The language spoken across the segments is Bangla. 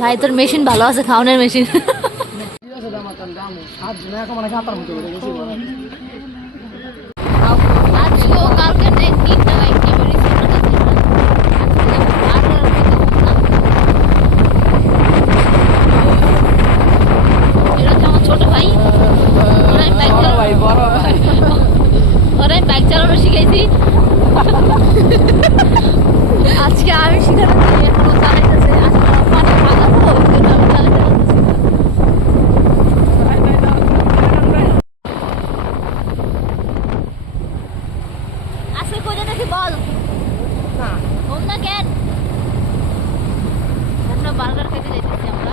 ভাই তোর মেশিন ভালো আছে খাওয়ানোর মেশিন আজকেও কালকে যে তিনটা বাইক নিয়ে বেরিয়েছি আমরা দেখলাম। আজকে দেখো, আঠারো এরা হচ্ছে আমার ছোট ভাই ওরা আমি বাইক চালানো ওরা আজকে আমি পারি এখনও চালাইতেছে আজকে আমার পানি ভাঙা তো ওই জন্য আমি চালাতে পারতেছি না। আজকে কোথায় দেখি বল? না। কেন? আমরা বার্গার খেতে যাইতেছি আমরা।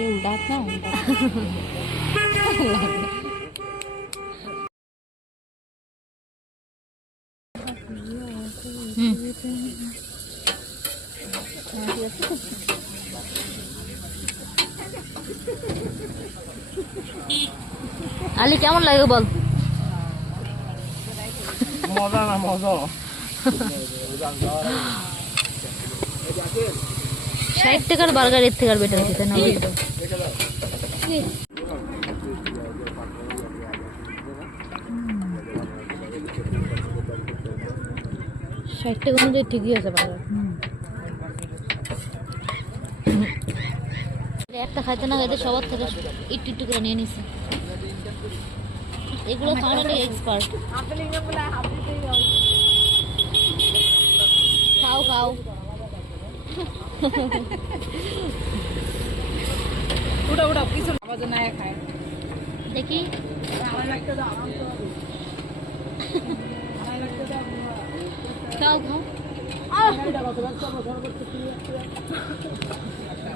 উল্টাত না হুম আলি কেমন লাগে বল মজা না মজা ষাট টাকার বার্গার এর থেকে আর বেটার খেতে না ষাট টাকা অনুযায়ী ঠিকই আছে বার্গার একটা খাইতে না খাইতে সবার থেকে একটু একটু করে নিয়ে নিছে। এগুলো এক্সপার্ট খাও খাও। উঠা উঠা কিছু আওয়াজ না খায় দেখি খাও খাও আচ্ছা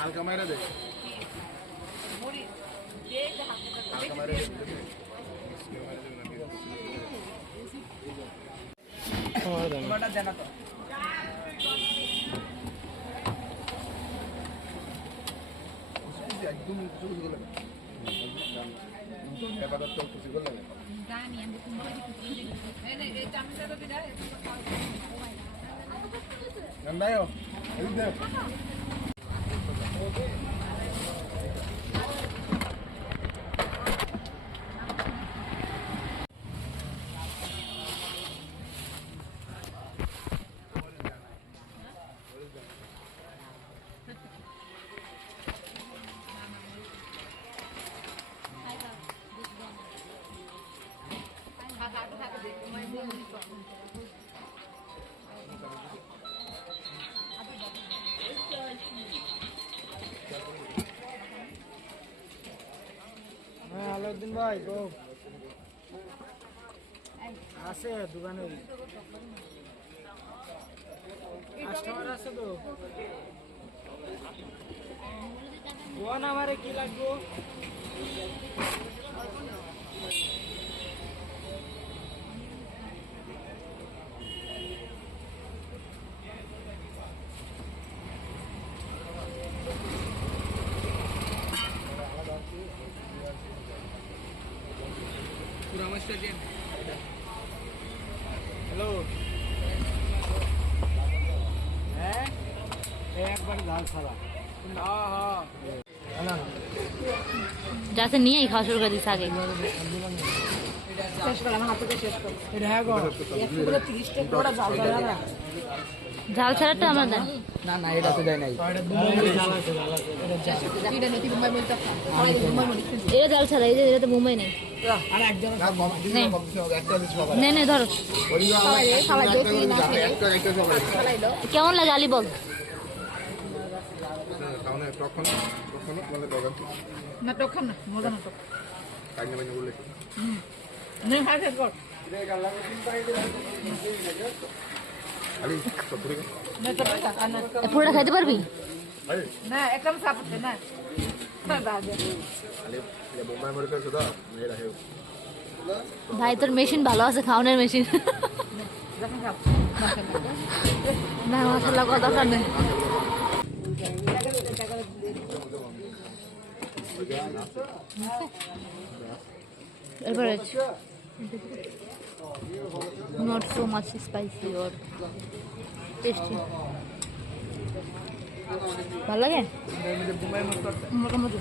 হালকা মাইরা দে হালকা মাইরা দে একদম কিছু কিছু তো কিছু করে লাগে গন্ধায়ো ভাই গো। আছে দোকানে। কাস্টমার আছে তো। কোন আমারে কি লাগবো? হ্যালো হ্যাঁ? একবার ঝাল ছাড়া হ্যাঁ হ্যাঁ যাতে নিয়েই খাওয়া শুরু করে দিস আগে। ঝাল ছাড়াটা আমরা দেন না না এটা তো দেয় নাই। এটা ঝাল ঝাল ছাড়া এই যে এটা তো মুম্বাই নেই। কেমন লাগে আলি বল? না টক না মজা না টক। পুরোটা খাইতে পারবি না একদম সাপোর্ট না ভাই তোর মেশিন ভালো আছে খাওয়ানোর মেশিন না মশলা কত দরকার নেই এরপরে not so much spicy or tasty ভালো লাগে মোটামুটি